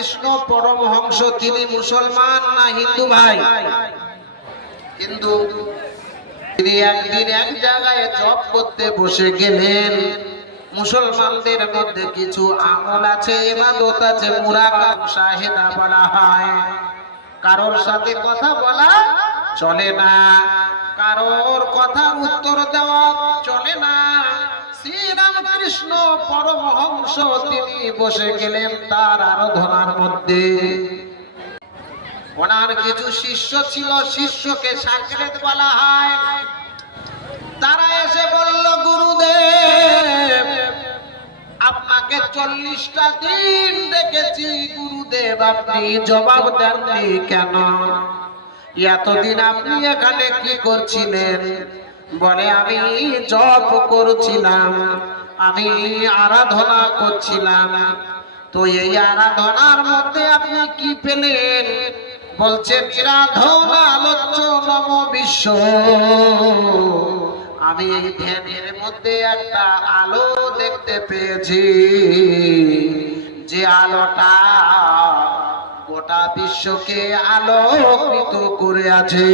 রামকৃষ্ণ পরমহংস তিনি মুসলমান না হিন্দু ভাই? কিন্তু তিনি একদিন এক জায়গায় জব করতে বসে গেলেন। মুসলমানদের মধ্যে কিছু আমল আছে, ইবাদত আছে, মুরাকাব শাহেদা বলা হয়। কারোর সাথে কথা বলা চলে না, কারোর কথার উত্তর দেওয়া চলে না। শ্রীরামকৃষ্ণ পরমহংস তিনি বসে গেলেন তার আরাধনার মধ্যে। ওনার কিছু শিষ্য ছিল, শিষ্যকে সাকরেত বলা হয়। তারা এসে বলল, গুরুদেব আপনাকে 40টা দিন দেখেছি, গুরুদেব আপনি জবাব দেননি কেন? এতদিন আপনি এখানে কি করছিলেন? বলে, আমি জপ করছিলাম, আমি আরাধনা করছিলাম। তো এই আরাধনার মধ্যে আপনি কি পেলেন? বলছে, নিরাধনা আলোচ্য নম বিশ্ব। আমি এই ধ্যানের মধ্যে একটা আলো দেখতে পেয়েছি, যে আলোটা গোটা বিশ্বকে আলোকিত করে আছে।